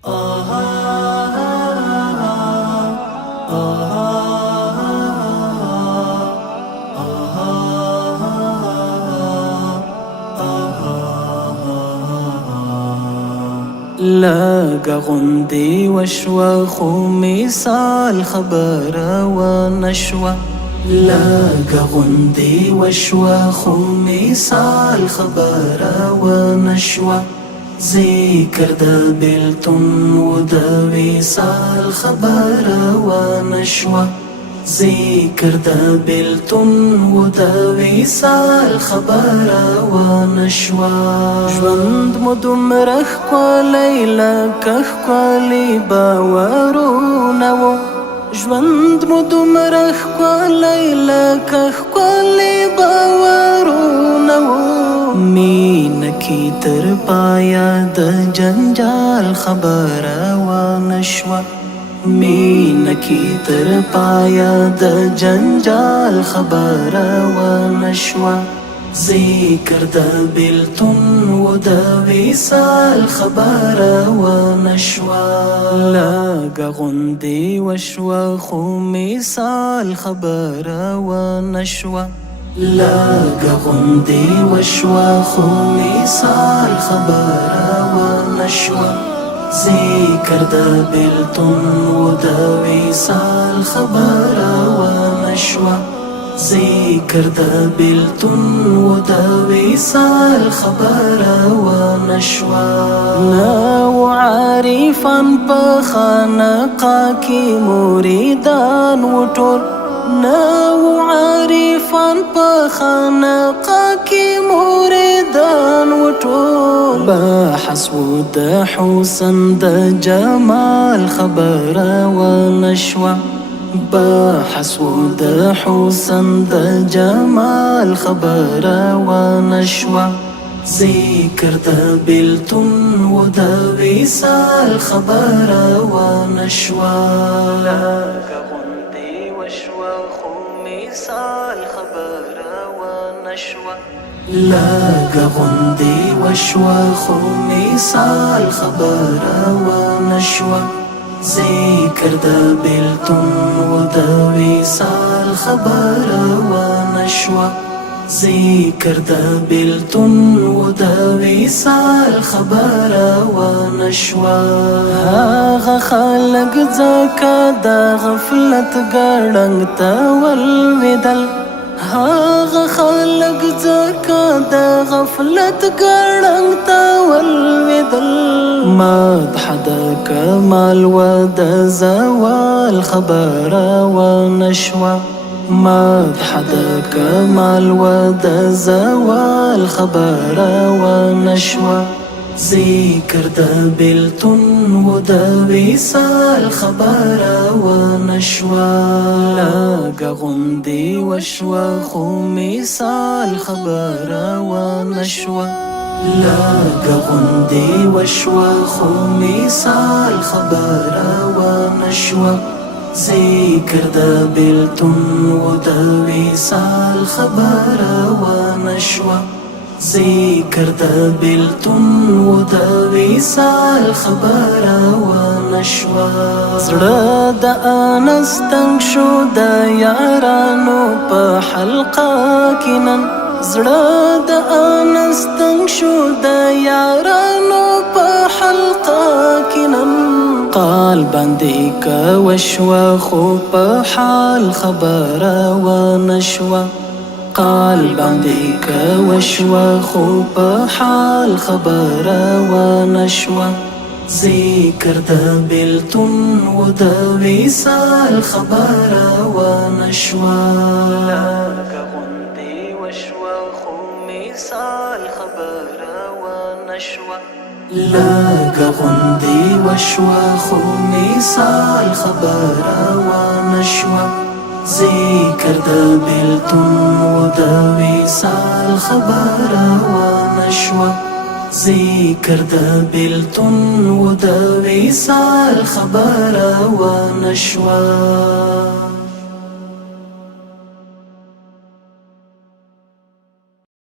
لږه غوندې وشوه خو مثال خبره ونه شوه لږه غوندې وشوه خو مثال خبره ونه شوه ذکر د بېلتون و د وصال خبره ونه شوه ذکر د بېلتون و د وصال خبره ونه شوه ژوند مو دومره ښکلی لکه ښکلي باورونه وو ژوند مو دومره ښکلی لکه ښکلي باورونه وو مینه کې تر پایه د جنجال خبره ونه شوه مینه کې تر پایه د جنجال خبره ونه شوه ذکر د بېلتون و د وصال خبره ونه شوه لږه غوندې وشوه خو مثال خبره ونه شوه لږه غوندې وشوه خو مثال خبره ونه شوه ذکر د بېلتون و د وصال خبره ونه شوه ذکر د بېلتون و د وصال خبره ونه شوه نو عارفان په خانقاه کې مریدان و ټول نو عارفان په خانقاه کې مریدان و ټول بحث و د حسن د جمال خبره ونه شوه بحث و د حسن د جمال خبره ونه شوه ذکر د بېلتون و د وصال خبره ونه شوه لږه غوندې وشوه خو مثال خبره ونه شوه لږه غوندې وشوه خو مثال خبره ونه شوه ذکر د بېلتون و د وصال خبره ونه شوه ذکر د بېلتون و د وصال خبره ونه شوه هغه خلک ځکه د غفلت ګړنګ ته ولوېدل هغه خلک ځکه د غفلت ګړنګ ته ولوېدل مدح د کمال و د زوال خبره ونه شوه مدح د کمال و د زوال خبره ونه شوه ذکر د بېلتون و د وصال خبره ونه شوه لږه غوندې وشوه خو مثال خبره ونه شوه لږه غوندې وشوه خو مثال خبره ونه شوه ذکر د بېلتون و د وصال خبره ونه شوه ذکر د بېلتون و د وصال خبره ونه شوه زړه د انس تنګ شو د یارانو په حلقه کې نن زړه د انس تنګ شو د یارانو په حلقه کې نن قال باندې که وشوه خو په حال خبره ونه شوه قال باندې که وشوه خو په حال خبره ونه شوه ذکر د بېلتون و د وصال خبره ونه شوه لږه غوندې وشوه خو مثال خبره ونه شوه لږه غوندې وشوه خو مثال خبره ونه شوه ذکر د بېلتون و د وصال خبره ونه شوه ذکر د بېلتون و د وصال خبره ونه شوه